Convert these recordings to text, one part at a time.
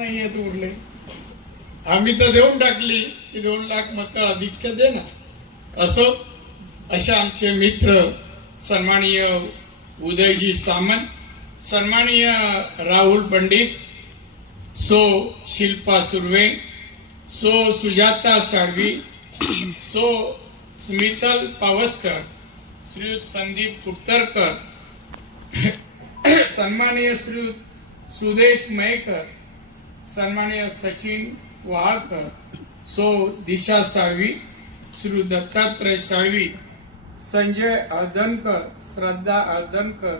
नाही आहेत उरले. आम्ही तर देऊन टाकली की 2 लाख मतं अधिक्य देणार. असो, अशा आमचे मित्र सन्माननीय उदयजी सामंत, सन्माननीय राहुल पंडित, सो शिल्पा सुर्वे, सो सुजाता साळवी, सो स्मितल पावसकर, श्रीयुत संदीप कुट्टरकर, सन्माननीय श्रीयुत सुदेश मयेकर, सन्माननीय सचिन वहाळकर, सो दिशा साळवी, श्री दत्तात्रय साळवी, संजय अर्धनकर, श्रद्धा अर्धनकर,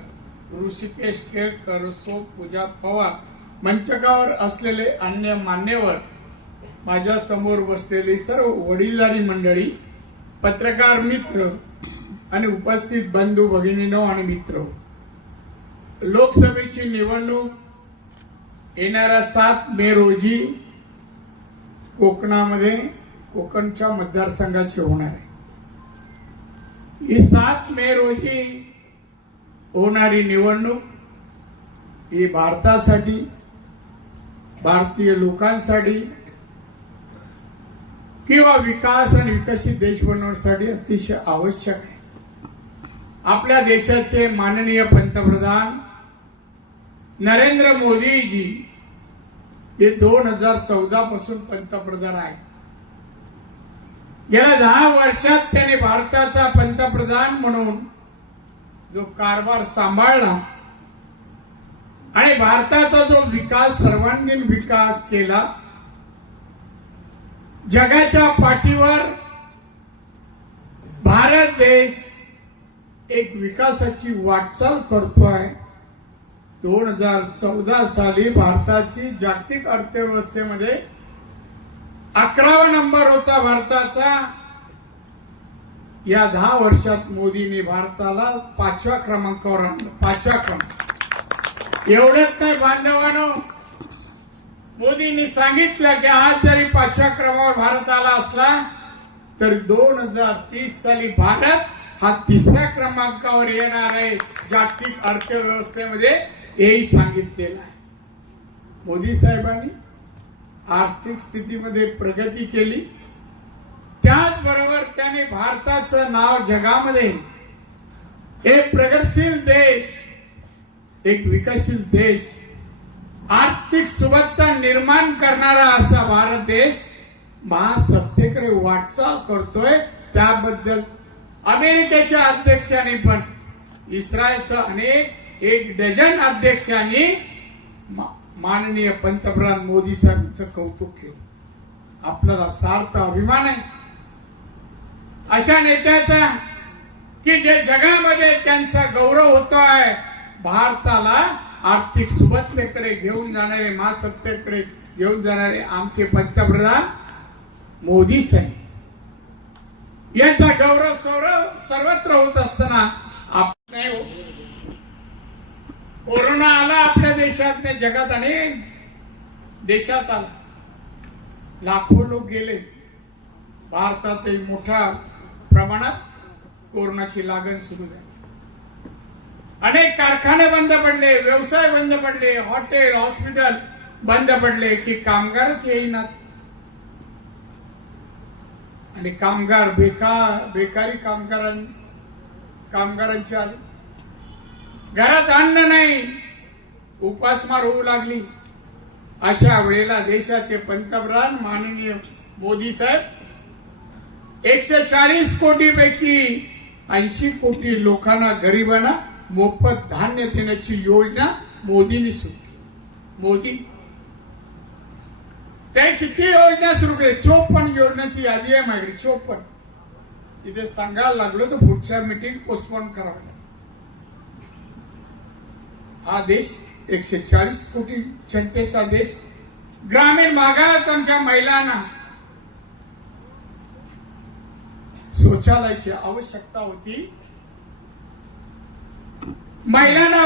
ऋषिकेश केळकर, सो पूजा पवार, मंचकावर असलेले अन्य मान्यवर, माझ्या समोर बसलेली सर्व वडीलधारी मंडळी, पत्रकार मित्र आणि उपस्थित बंधू भगिनीनो आणि मित्र, लोकसभेची निवडणूक येणाऱ्या 7 मे रोजी कोकणामध्ये कोकणच्या मतदारसंघाची होणार आहे. ही 7 मे रोजी होणारी निवडणूक ही भारतासाठी, भारतीय लोकांसाठी किंवा विकास आणि विकसित देश बनवण्यासाठी अतिशय आवश्यक आहे. आपल्या देशाचे माननीय पंतप्रधान नरेंद्र मोदीजी हे 2014 पासून पंतप्रधान आहेत. गेल्या 10 वर्षात त्यांनी भारताचा पंतप्रधान म्हणून जो कारभार सांभाळला आणि भारताचा जो विकास, सर्वांगीण विकास केला, जगाच्या पाठीवर भारत देश एक विकासाची वाटचाल करतोय. 2014 साली भारताची जागतिक अर्थव्यवस्थेमध्ये 11वा नंबर होता भारताचा. या 10 वर्षात मोदींनी भारताला 5व्या क्रमांकावर आणलं. 5व्या क्रमांक. एवढंच नाही बांधवांनो, मोदींनी सांगितलं की आज जरी 5व्या क्रमांकावर भारत आला असला तर 2030 साली भारत हा 3ऱ्या क्रमांकावर येणार आहे जागतिक अर्थव्यवस्थेमध्ये, हेही सांगितलेलं आहे. मोदी साहेबांनी आर्थिक स्थितीमध्ये प्रगती केली, त्याचबरोबर त्याने भारताचं नाव जगामध्ये एक प्रगतशील देश, एक विकसित देश, आर्थिक सुबत्ता निर्माण करणारा असा भारत देश महासत्तेकडे वाटचाल करतोय. त्याबद्दल अमेरिकेच्या अध्यक्षांनी पण, इस्रायलसह अनेक 1 डझन अध्यक्षांनी माननीय पंतप्रधान मोदी साहेबांचं कौतुक केलं. आपल्याला सार्थ अभिमान आहे अशा नेत्याचा की जे जगामध्ये त्यांचा गौरव होतोय. भारताला आर्थिक सुबत्तेकडे घेऊन जाणारे, महासत्तेकडे घेऊन जाणारे आमचे पंतप्रधान मोदी साहेब, याचा गौरव सर्वत्र होत असताना आपण नाही हो. कोरोना आला आपल्या देशात, जगात अनेक देशात आला, लाखो लोक गेले. भारतातही मोठ्या प्रमाणात कोरोनाची लागण सुरू झाली. अनेक कारखाने बंद पडले, व्यवसाय बंद पडले, हॉटेल, हॉस्पिटल बंद पडले की कामगारच येईनात. आणि कामगार बेकारी कामगारांची आली. घरात अन्न नाही, उपासमार होऊ लागली. अशा वेळेला देशाचे पंतप्रधान माननीय मोदी साहेब 140 कोटी पैकी 80 कोटी लोकांना, गरिबांना मोफत धान्य देण्याची योजना मोदींनी सुरू केली. मोदी ते किती योजना सुरू केली? 54 योजनेची यादी आहे माझ्याकडे. 54 इथे सांगायला लागलो तर पुढच्या मीटिंग पोस्टपोन करावं. हा देश 140 कोटी जनतेचा देश, ग्रामीण भागात आमच्या महिलांना शौचालयाची आवश्यकता होती. महिलांना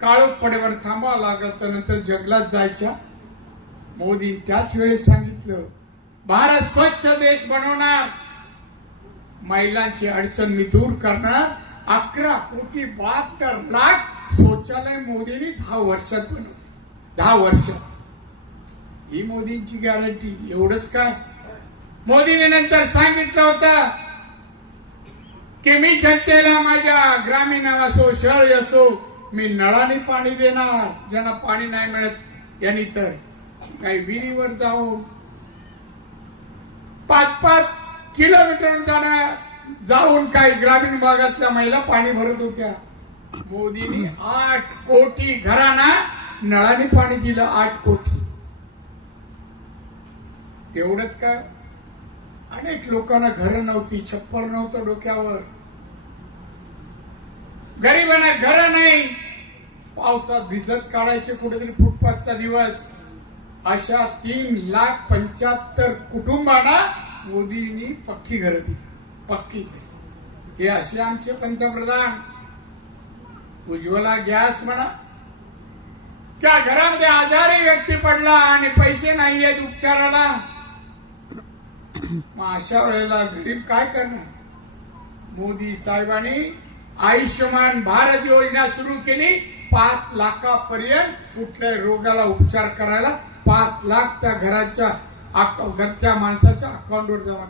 काळोख पडेवर थांबावं लागत, नंतर जंगलात जायच्या. मोदी त्याच वेळेस सांगितलं भारत स्वच्छ देश बनवणार, महिलांची अडचण मी दूर करणार. 11 कोटी 72 लाख शौचालय मोदींनी 10 वर्षात बनवले. 10 वर्षात ही मोदींची गॅरंटी. एवढंच काय, मोदीने नंतर सांगितलं होतं की मी जनतेला माझ्या ग्रामीण असो शहर असो मी नळाने पाणी देणार. ज्यांना पाणी नाही मिळत यांनी तर काही विहिरीवर पाच 5 किलोमीटर जाऊन काही ग्रामीण भागातल्या महिला पाणी भरत होत्या. मोदींनी 8 कोटी घरांना नळाने पाणी दिलं. 8 कोटी. एवढंच का, अनेक लोकांना घरं नव्हती, छप्पर नव्हतं डोक्यावर, गरिबांना घरं नाही, पावसात भिजत काढायचे कुठेतरी फुटपाथचा दिवस. अशा 3,75,000 कुटुंबांना मोदींनी पक्की घरं दिली. पक्की. हे असे आमचे पंतप्रधान. उज्ज्वला गॅस म्हणा, त्या घरामध्ये आजारी व्यक्ती पडला आणि पैसे नाही आहेत उपचाराला, मग अशा वेळेला गरीब काय करणार. मोदी साहेबांनी आयुष्यमान भारत योजना सुरू केली. 5 लाखापर्यंत कुठल्या रोगाला उपचार करायला 5 लाख त्या घरच्या माणसाच्या अकाउंटवर जमा.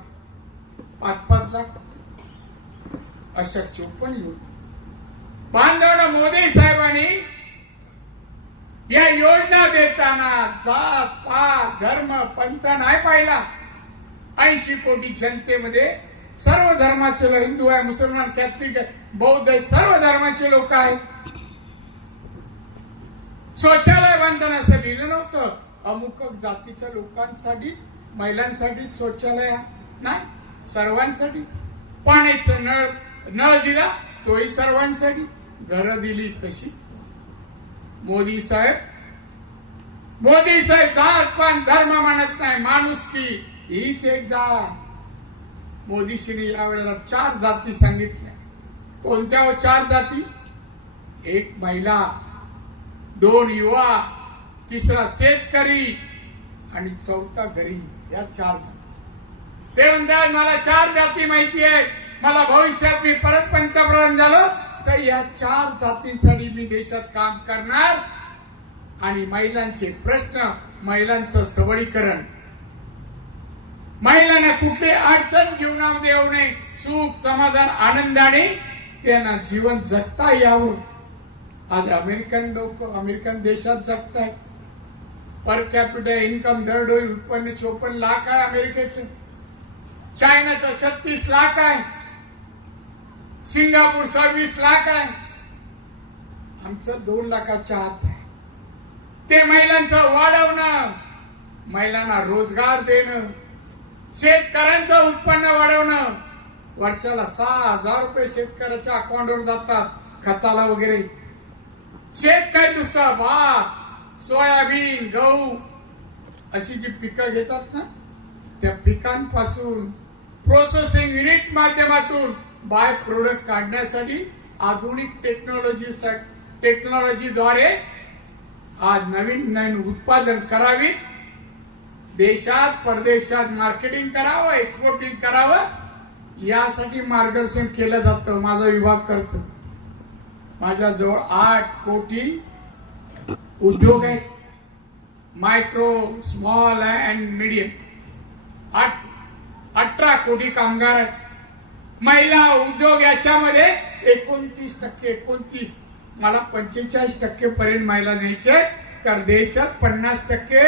5-5 लाख अशा 54 योजना बांधवनं मोदी साहेबांनी या योजना देताना जात पात धर्म पंथ नाही पाहिला. 80 कोटी जनतेमध्ये सर्व धर्माचे लोक, हिंदू आहे, मुसलमान, कॅथलिक आहे, बौद्ध आहे, सर्व धर्माचे लोक आहेत. शौचालय बांधताना असं लिहिलं नव्हतं अमुक जातीच्या लोकांसाठी महिलांसाठी शौचालय नाही, सर्वांसाठी. पाण्याचं नळ दिला तोही सर्वांसाठी. घरं दिली तशी. मोदी साहेब जात पात धर्म मानत नाही, माणुसकी हीच एक जात. मोदीजींनी यावेळेला 4 जाती सांगितल्या. कोणत्या 4 जाती? 1 महिला, 2 युवा, 3रा शेतकरी आणि 4था गरीब. या 4 जाती. ते म्हणतात मला 4 जाती माहिती आहेत, मला भविष्यात मी परत पंतप्रधान झालो तर या 4 जातींसाठी मी देशात काम करणार आणि महिलांचे प्रश्न, महिलांचं सबलीकरण, महिलांना कुठली अडचण जीवनामध्ये येऊ नये, सुख समाधान आनंदाने त्यांना जीवन जगता यावं. आज अमेरिकन देशात जगतायत. पर कॅपिटल इन्कम दरडोई उत्पन्न 54 लाख आहे अमेरिकेचं. चायनाचं 36 लाख आहे. सिंगापूर 26 लाख आहे. आमचं 2 लाखाच्या आत आहे. ते महिलांचं वाढवणं, महिलांना रोजगार देणं, शेतकऱ्यांचं उत्पन्न वाढवणं. वर्षाला 6,000 रुपये शेतकऱ्याच्या अकाउंटवर जातात खताला वगैरे. शेतकरी नुसतं भात, सोयाबीन, गहू अशी जी पिकं घेतात ना, त्या पिकांपासून प्रोसेसिंग युनिट माध्यमातून बाय प्रोडक्ट काढण्यासाठी आधुनिक टेक्नॉलॉजीद्वारे आज नवीन उत्पादन करावी. देशात परदेशात मार्केटिंग करावं, एक्सपोर्टिंग करावं, यासाठी मार्गदर्शन केलं जातं. माझा विभाग करतो. माझ्याजवळ 8 कोटी उद्योग आहेत. Micro, small and medium. 18 कोटी कामगार आहेत. महिला उद्योग याच्यामध्ये 29%, मला 45% पर्यंत महिला न्यायचे. तर देशात 50%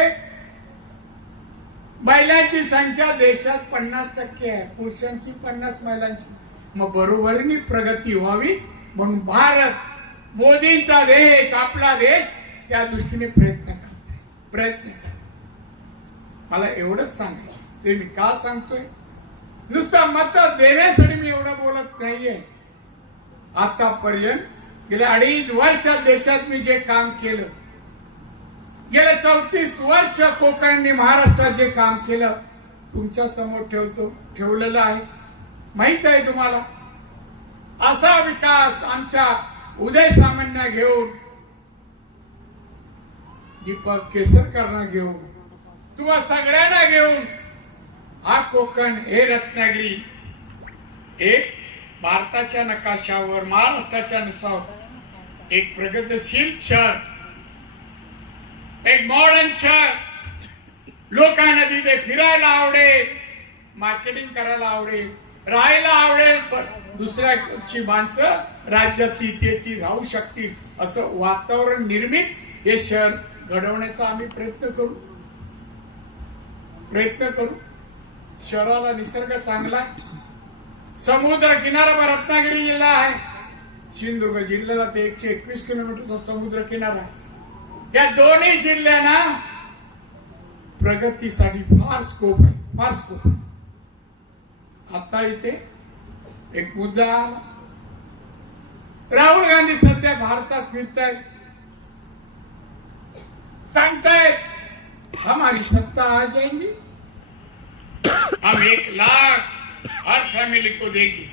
महिलांची संख्या देशात 50% आहे, पुरुषांची 50, महिलांची. मग बरोबरीने प्रगती व्हावी म्हणून भारत, मोदींचा देश, आपला देश त्या दृष्टीने प्रयत्न करत. मला एवढंच सांगायचं. ते मी का सांगतोय? नुसतं मत देण्यासाठी मी एवढं बोलत नाहीये. आतापर्यंत गेल्या 2.5 वर्षात देशात मी जे काम केलं, गेल्या 34 वर्ष कोकणाने महाराष्ट्रात जे काम केलं तुमच्या समोर ठेवलेलं आहे. माहित आहे तुम्हाला. असा विकास आमच्या उदय सामंत घेऊन, दीपक केसरकरांना घेऊन, तुम्हा सगळ्यांना घेऊन हा कोकण, हे रत्नागिरी एक भारताच्या नकाशावर, महाराष्ट्राच्या नकाशावर एक प्रगतशील शहर, एक मॉडर्न शहर, लोकांना तिथे फिरायला आवडेल, मार्केटिंग करायला आवडेल, राहायला आवडेल, पण दुसऱ्याची माणसं राज्यातली ती राहू शकतील असं वातावरण निर्मित हे शहर घडवण्याचा आम्ही प्रयत्न करू. शहराला निसर्ग चांगला आहे. समुद्र किनारा रत्नागिरी जिल्हा आहे. सिंधुदुर्ग जिल्ह्याला ते 121 किलोमीटरचा समुद्र किनारा आहे. या दोन्ही जिल्ह्यांना प्रगतीसाठी फार स्कोप आहे. आता इथे एक मुद्दा, राहुल गांधी सध्या भारतात फिरतायत, सांगतायत हमारी सत्ता आ जाएंगी, हम 1 लाख हर फॅमिली को देगी.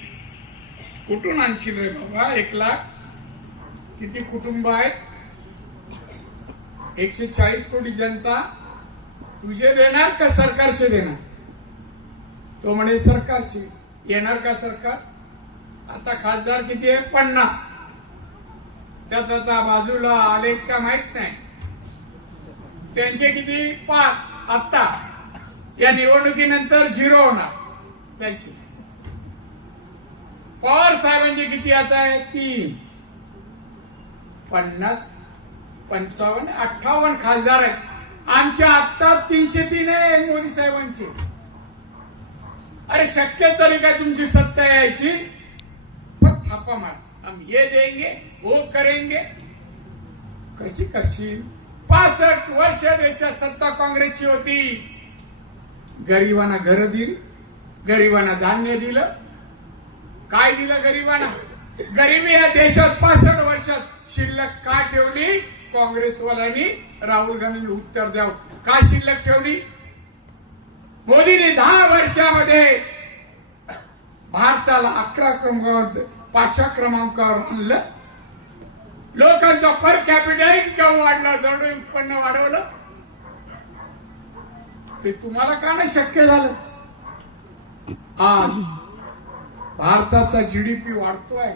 कुठून आणशील रे बाबा 1 लाख? किती कुटुंब आहेत? 140 कोटी जनता तुझे देणार का सरकारचे देणार? तो म्हणे सरकारचे. येणार का सरकार? आता खासदार किती आहे? 50. त्यात आता बाजूला आले का माहित नाही. त्यांचे किती? 5. आता या निवडणुकीनंतर 0 होणार त्यांचे. पवार साहेबांचे किती आता आहे? 3. 50, 55, 58 खासदार आहेत. आमच्या आत्ता 303 आहे मोदी साहेबांचे. अरे शक्य तरी काय तुमची सत्ता यायची? पण थापा मार, हम ये देंगे, वो करेंगे. कशी करशील? 65 वर्ष देशात सत्ता काँग्रेसची होती. गरिबांना घर दिली, गरिबांना धान्य दिलं. काय दिलं गरिबांना? गरिबी या देशात 65 वर्षात शिल्लक का ठेवली? काँग्रेसवाल्यांनी, राहुल गांधींनी उत्तर द्यावं. का शिल्लक ठेवली? मोदींनी 10 वर्षामध्ये भारताला 11 क्रमांकावर 5व्या क्रमांकावर आणलं. लोकांचा पर कॅपिटल इन्कम वाढला, दरडोई उत्पन्न वाढवलं. ते तुम्हाला का नाही शक्य झालं? आज भारताचा जीडीपी वाढतोय.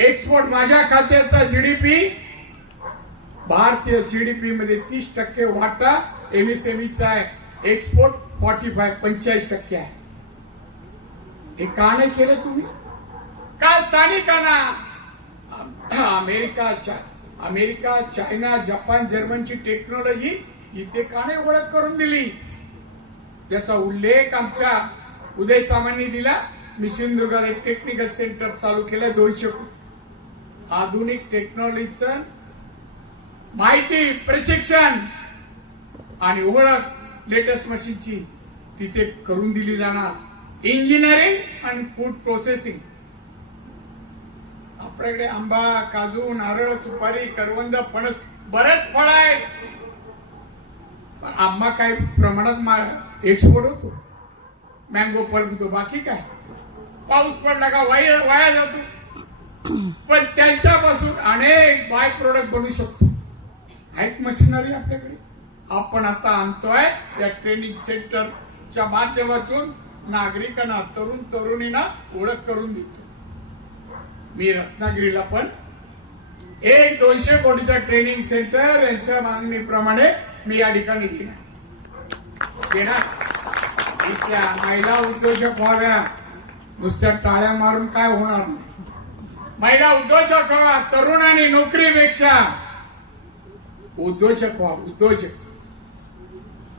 एक्सपोर्ट, माझ्या खात्याचा जीडीपी, भारतीय जीडीपी मध्ये 30% वाटा एमएसएमईचा आहे. एक्सपोर्ट 45% आहे. हे का नाही केलं तुम्ही? का स्थानिकांना अमेरिका, चायना, जपान, जर्मनची टेक्नॉलॉजी इथे का नाही ओळख करून दिली? त्याचा उल्लेख आमच्या उदय सामंतांनी दिला. मी सिंधुदुर्गात एक टेक्निकल सेंटर चालू केलं. 200 आधुनिक टेक्नॉलॉजीचं माहिती, प्रशिक्षण आणि ओळख लेटेस्ट मशीनची तिथे करून दिली जाणार. इंजिनिअरिंग आणि फूड प्रोसेसिंग. आपल्याकडे आंबा, काजू, नारळ, सुपारी, करवंद, फणस बरेच फळ आहेत. पण आंबा काही प्रमाणात एक्सपोर्ट होतो, मँगो फल होतो. बाकी काय? पाऊस पडला का वाया जातो. पण त्यांच्यापासून अनेक बाय प्रोडक्ट बनवू शकतो. आहेत मशिनरी आपल्याकडे. आपण आता आणतोय या ट्रेनिंग सेंटरच्या माध्यमातून नागरिकांना, तरुणींना ओळख करून देतो. मी रत्नागिरीला पण 200 कोटीचा ट्रेनिंग सेंटर यांच्या मागणीप्रमाणे मी या ठिकाणी देणार. इथल्या महिला उद्योजक व्हाव्या. नुसत्या टाळ्या मारून काय होणार नाही. महिला उद्योजक व्हाव्या. तरुणांनी नोकरीपेक्षा उद्योजक व्हा. उद्योजक.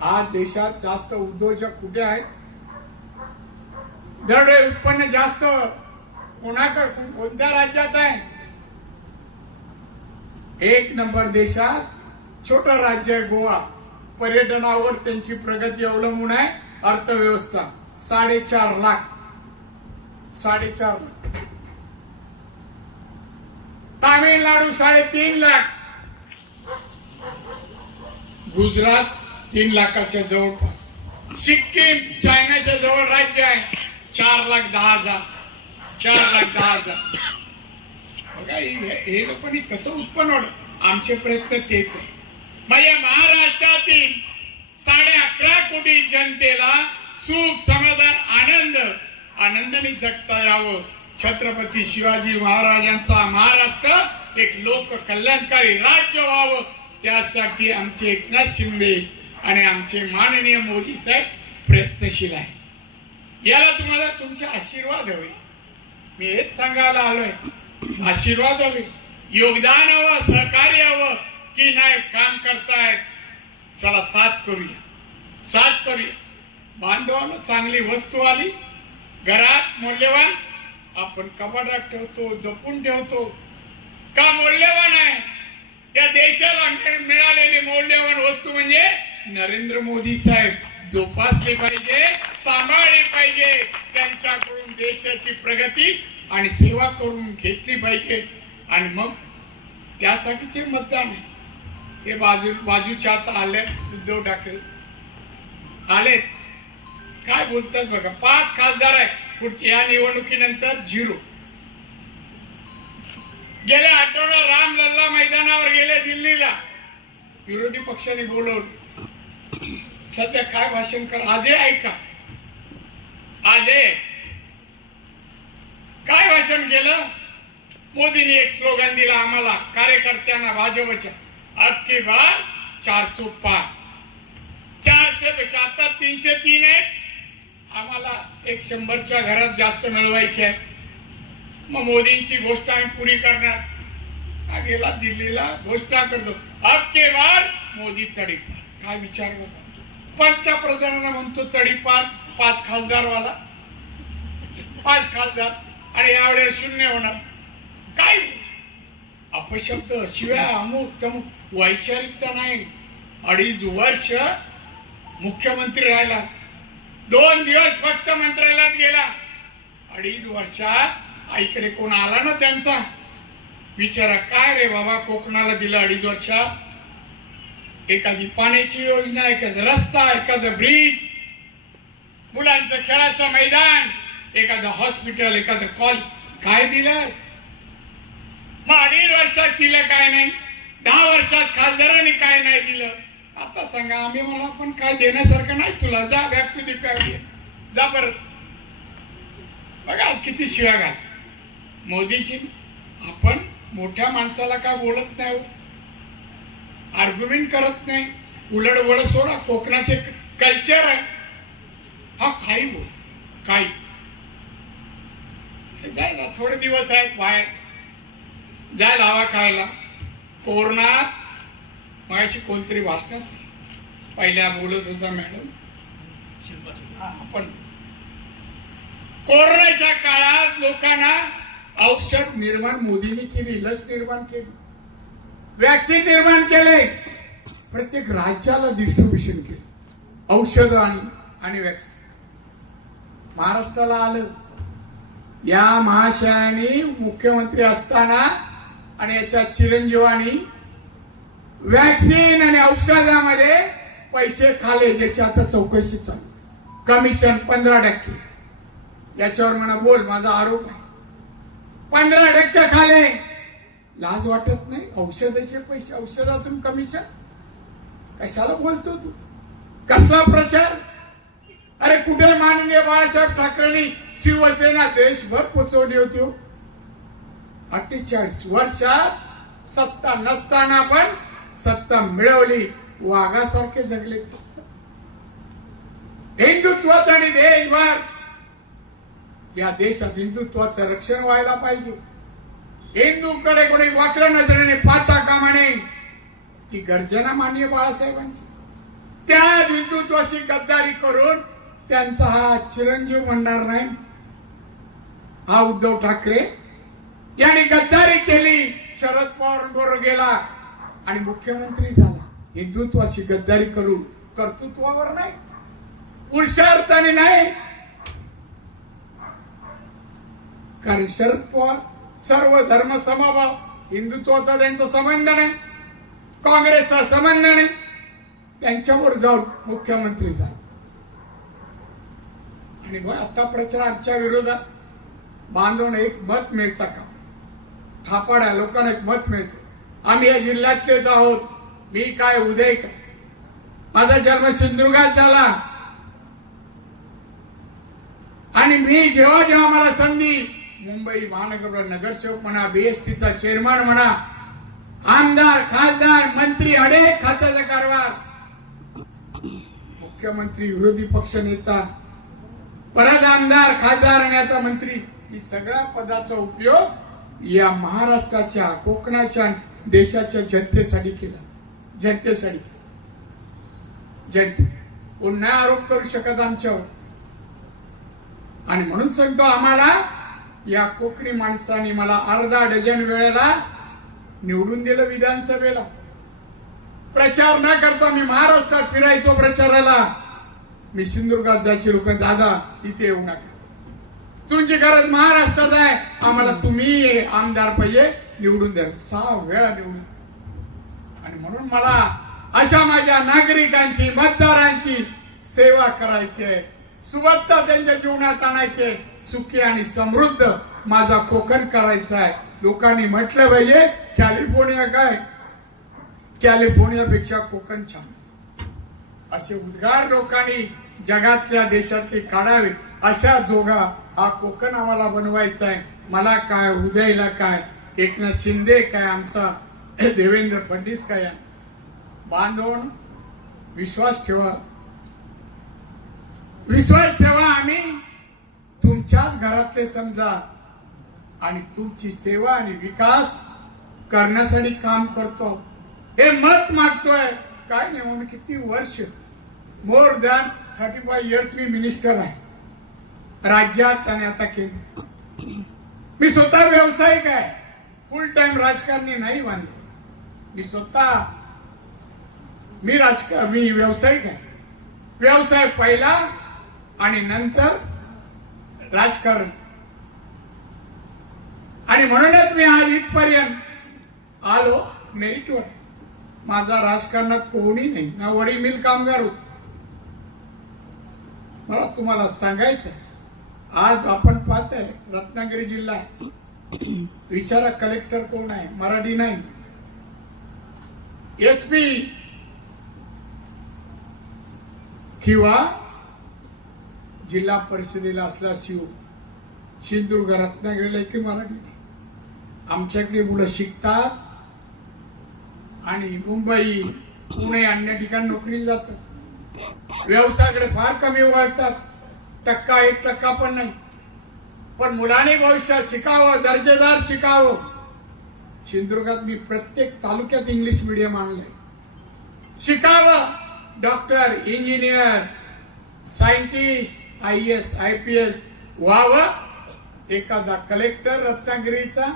आज देशात जास्त उद्योजक कुठे आहेत? दरडोई उत्पन्न जास्त कोणाकडे, कोणत्या राज्यात आहे? 1 नंबर देशात छोटं राज्य आहे गोवा. पर्यटनावर त्यांची प्रगती अवलंबून आहे. अर्थव्यवस्था 4.5 लाख. 4.5 लाख. तामिळनाडू 3.5 लाख. गुजरात 3 लाखाच्या जवळपास. सिक्कीम चायनाच्या जवळ राज्य आहे. 4,10,000. 4,10,000. बघा हे लोकांनी कसं उत्पन्न वाढ. आमचे प्रयत्न तेच आहे. माझ्या महाराष्ट्रातील 11.5 कोटी जनतेला सुख, समाधान, आनंदाने जगता यावं. छत्रपती शिवाजी महाराजांचा महाराष्ट्र एक लोक कल्याणकारी राज्य व्हावं, त्यासाठी आमचे एकनाथ शिंदे आणि आमचे माननीय मोदी साहेब प्रयत्नशील आहे. याला तुम्हाला तुमचे आशीर्वाद हवे. मी हेच सांगायला आलोय, आशीर्वाद हवे, योगदान हवं, सहकार्य हवं की नाही काम करतायत. चला साथ करूया, साथ करूया. बांधवांना चांगली वस्तू आली घरात मौल्यवान, आपण कपाटात ठेवतो, जपून ठेवतो. का मौल्यवान आहे? त्या देशाला मिळालेली मौल्यवान वस्तू म्हणजे नरेंद्र मोदी साहेब. जोपासली पाहिजे, सांभाळली पाहिजे. त्यांच्याकडून देशाची प्रगती आणि सेवा करून घेतली पाहिजे. आणि मग त्यासाठीचे मतदान आहे. हे बाजूच्या आता आले उद्धव ठाकरे आलेत, काय बोलतात बघा. 5 खासदार आहे पुढच्या या निवडणुकीनंतर 0. गेल्या आठवड्यात रामलल्ला मैदानावर गेले दिल्लीला, विरोधी पक्षाने बोलवलं. सध्या काय भाषण कर, आजही ऐका, आजही काय भाषण केलं. मोदींनी एक स्लोगन दिला आम्हाला कार्यकर्त्यांना भाजपच्या, अब की बार 400 पार. 400 पेक्षा आता 303 आहे. आम्हाला एक 100च्या घरात जास्त मिळवायचे आहे. मग मोदींची गोष्ट आम्ही पुरी करणार. हा गेला दिल्लीला, घोषणा करतो अब की बार मोदी तडीपार. काय विचार होता. पंतप्रधानांना म्हणतो तडीपार, 5 खासदारवाला, 5 खासदार, आणि यावेळेस 0 होणार. काय अपशब्द, शिव्या, अमुक तमुक, वैचारिकता नाही. 2.5 वर्ष मुख्यमंत्री राहिला, 2 दिवस फक्त मंत्रालयात गेला. 2.5 वर्षात आईकडे कोण आला ना त्यांचा, विचारा काय रे बाबा कोकणाला दिलं 2.5 वर्षात. एखादी पाण्याची योजना, एखादा रस्ता, एखादं ब्रिज, मुलांचं खेळाचं मैदान, एखादं हॉस्पिटल, एखादं कॉल, काय दिलंस. मग 2.5 वर्षात दिलं काय नाही, 10 वर्षात खासदारांनी काय नाही दिलं. आता सांगा आम्ही, मला पण काय देण्यासारखं नाही तुला, जा बॅक टू दी फॅमिली, जा परत. बघा किती शिव्या घाल मोदीची. आपण मोठ्या माणसाला काय बोलत नाही, आर्ग्युमेंट करत नाही, उलडवड सोडा. कोकणाचे कल्चर आहे हा, काही बोल काही. जायला थोडे दिवस आहेत बाहेर, जायला हवा खायला. कोरोनात माझ्याशी कोणतरी भाषणच पहिल्या बोलत होता मॅडम, आपण कोरोनाच्या काळात लोकांना औषध निर्माण मोदींनी केली, लस निर्माण केली, वॅक्सिन निर्माण केले, प्रत्येक राज्याला डिस्ट्रीब्युशन केलं औषध आणि वॅक्सिन. महाराष्ट्राला आलं या महाशयानी मुख्यमंत्री असताना, आणि याच्या चिरंजीवानी वॅक्सिन आणि औषधामध्ये पैसे खाले, ज्याची आता चौकशी चालू. कमिशन 15%. याच्यावर म्हणा बोल, माझा आरोप आहे. 15% खाले. लाज वाटत नाही? औषधाचे पैसे, औषधातून कमिशन, कशाला बोलतो तू? कसला प्रचार? अरे कुठे माननीय बाळासाहेब ठाकरेंनी शिवसेना देशभर पोचवली होती. 48 वर्षात सत्ता नसताना पण सत्ता मिळवली. वाघासारखे जगले. हिंदुत्वात आणि देशभर या देशात हिंदुत्वाचं रक्षण व्हायला पाहिजे. हिंदूकडे कोणी वाकड्या नजरेने पाहता कामा नये. ती गर्जना माननीय बाळासाहेबांची. त्या हिंदुत्वाशी गद्दारी करून त्यांचा हा चिरंजीव म्हणणार नाही, हा उद्धव ठाकरे यांनी गद्दारी केली. शरद पवार बरोबर गेला आणि मुख्यमंत्री झाला. हिंदुत्वाशी गद्दारी करून, कर्तृत्वावर नाही, पुरुषार्थाने नाही. कारण शरद पवार सर्व धर्म समभाव, हिंदुत्वाचा त्यांचा संबंध नाही, काँग्रेसचा संबंध नाही. त्यांच्यावर जाऊन मुख्यमंत्री झाला. आणि मग आता प्रचाराच्या विरोधात बांधून एक मत मिळतं का? थापाड्या लोकांना एक मत मिळतं. आम्ही या जिल्ह्यातलेच आहोत. मी काय उदय काय, माझा जन्म सिंधुदुर्गात झाला. आणि मी जेव्हा जेव्हा मला संधी, मुंबई महानगर नगरसेवक म्हणा, बीएसटीचा चेअरमन म्हणा, आमदार, खासदार, मंत्री, अनेक खात्याचा कारभार, मुख्यमंत्री, विरोधी पक्ष नेता, परत आमदार, खासदार आणि आता मंत्री, ही सगळ्या पदाचा उपयोग या महाराष्ट्राच्या, कोकणाच्या, देशाच्या जनतेसाठी केला. जनतेसाठी जनते कोण नाही आरोप करू शकत आमच्यावर. आणि म्हणून सांगतो, आम्हाला या कोकणी माणसाने मला अर्धा डझन वेळेला निवडून दिलं विधानसभेला. प्रचार न करता मी महाराष्ट्रात फिरायचो प्रचाराला. मी सिंधुदुर्गात जायचे, लोक दादा इथे येऊ नका, तुमची गरज महाराष्ट्रात आहे, आम्हाला तुम्ही आमदार पाहिजे, निवडून द्या. 6 वेळा निवडून. आणि म्हणून मला अशा माझ्या नागरिकांची, मतदारांची सेवा करायची आहे, सुबत्ता त्यांच्या जीवनात आणायचे, सुखी आणि समृद्ध माझा कोकण करायचा आहे. लोकांनी म्हटलं पाहिजे कॅलिफोर्निया काय, कॅलिफोर्नियापेक्षा कोकण छान, असे उद्गार लोकांनी जगातल्या देशातले काढावे. अशा जोगा हा कोकण आम्हाला बनवायचा आहे. मला काय, उदयला काय, एकनाथ शिंदे काय, आमचा देवेंद्र फडणवीस काय, बांधून विश्वास ठेवा. विश्वास ठेवा. आम्ही तुमच्याच घरातले समजा आणि तुमची सेवा आणि विकास करण्यासाठी काम करतो. हे मत मागतोय काय नाही. मग मी किती वर्ष, मोर दॅन 35 इयर्स मी मिनिस्टर आहे राज्यात आणि आता केंद्र. मी स्वतः व्यावसायिक आहे, फुल टाइम राजकारणी नाही बांधले. मी स्वतः मी व्यावसायिक आहे. व्यवसाय पहिला आणि नंतर राजकारण. आणि म्हणूनच मी आज इथपर्यंत आलो मेरिटवर. माझा राजकारणात कोणी नाही, ना वडील मिल कामगार होत. मला तुम्हाला सांगायचं, आज आपण पाहतोय रत्नागिरी जिल्हा आहे, विचारा कलेक्टर कोण आहे, मराठी नाही. एसपी किंवा जिल्हा परिषदेला असला सिंधुदुर्ग, रत्नागिरीला एक मराठी नाही. आमच्याकडे मुलं शिकतात आणि मुंबई, पुणे अन्य ठिकाणी नोकरीला जातात. व्यवसायाकडे फार कमी वळतात. 1% पण नाही. पण मुलांनी भविष्यात शिकावं, दर्जेदार शिकावं. सिंधुदुर्गात मी प्रत्येक तालुक्यात इंग्लिश मीडियम आणलंय. शिकावं, doctor, engineer, scientist, IAS, IPS व्हावं. एखादा कलेक्टर रत्नागिरीचा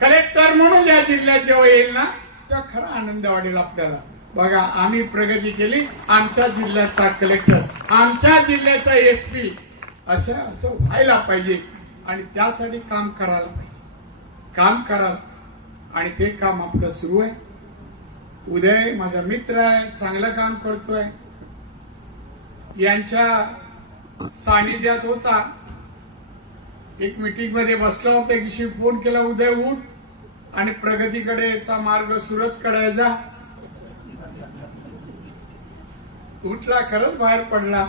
कलेक्टर म्हणून या जिल्ह्यात जेव्हा येईल ना, तेव्हा खरा आनंद वाटेल आपल्याला. बघा, आम्ही प्रगती केली, आमच्या जिल्ह्याचा कलेक्टर, आमच्या जिल्ह्याचा SP असं व्हायला पाहिजे. आणि त्यासाठी काम करायला पाहिजे, काम करायला. आणि ते काम आपलं सुरू आहे. उदय माझा मित्र आहे, चांगलं काम करतोय. यांच्या सानिध्यात होता, एक मीटिंग मध्ये बसला होता, की फोन केला, उदय उठ आणि प्रगतीकडेचा मार्ग सुरतकडे जा. उठला, खरंच बाहेर पडला,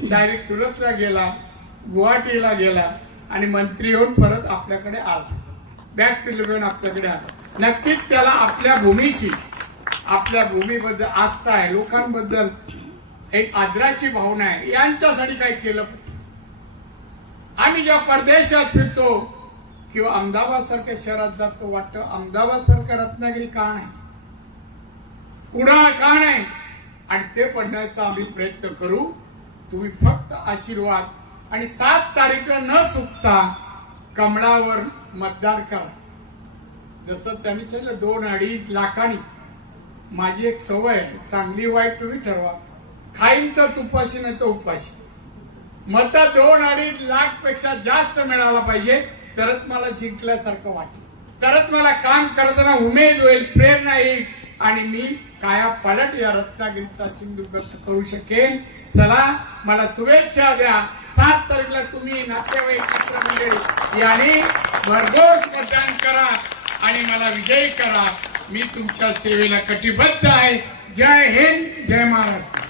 डायरेक्ट सुरतला गेला, गुवाहाटीला गेला आणि मंत्री होऊन परत आपल्याकडे आला. बॅक टू लिव्हन आपल्याकडे आला. नक्कीच त्याला आपल्या भूमीची, आपल्या भूमीबद्दल आस्था आहे, लोकांबद्दल एक आदराची भावना आहे. यांच्यासाठी काय केलं. आम्ही जेव्हा परदेशात फिरतो किंवा अहमदाबाद सारख्या शहरात जातो, वाटतं अहमदाबाद सारखं रत्नागिरी का नाही, कुडाळ का नाही. आणि ते पडण्याचा आम्ही प्रयत्न करू. तुम्ही फक्त आशीर्वाद आणि 7 तारीखला न चुकता कमळावर मतदान करा. जसं त्यांनी सांगितलं 2-2.5 लाखांनी. माझी एक सवय आहे, चांगली वाईट तुम्ही ठरवा. खाईन तर तुपाशी, नाही तर उपाशी. मत 2-2.5 लाख पेक्षा जास्त मिळाला पाहिजे, तरच मला जिंकल्यासारखं वाटेल, तरच मला काम करताना उमेद होईल, प्रेरणा येईल आणि मी काया पालट या रत्नागिरीचा, सिंधुदुर्गाचा करू शकेन. चला, मला शुभेच्छा द्या. 7 तारखेला तुम्ही नातेवाईक, मित्रमंडळी यांनी भरघोस मतदान करा आणि मला विजयी करा. मी तुमच्या सेवेला कटिबद्ध आहे. जय हिंद, जय महाराष्ट्र.